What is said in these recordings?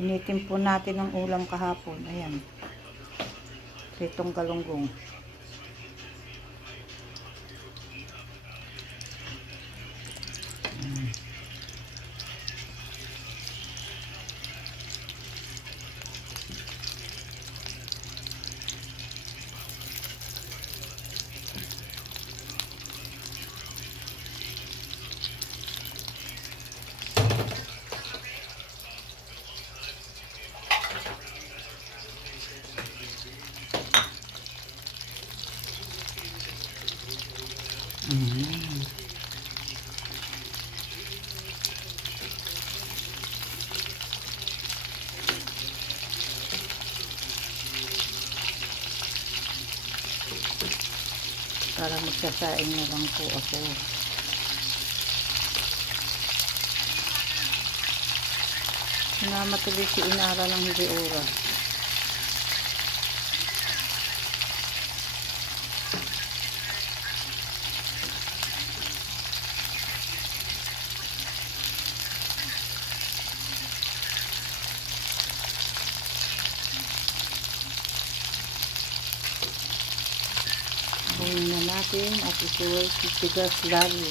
Initin po natin ang ulam kahapon. Ayan. Pritong galunggong. Para magsasaing na lang po ako. Sinamatuloy si Inara ng hindi oras. Buhin na natin at ito ay titigas lalo.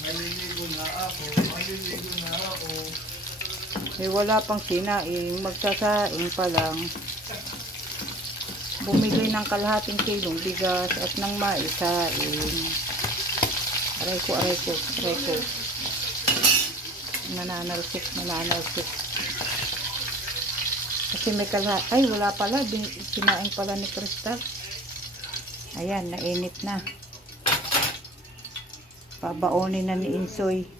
Maliligo na ako. Wala pang sinaing, magsasaing pa lang. Bumili ng kalahating kilong bigas at ng maisaing. Aray ko. Nananalsik. Kasi may ay wala pala, sinaing pala ni Crystal. Ayan, nainit na. Pabaonin na ni Insoy.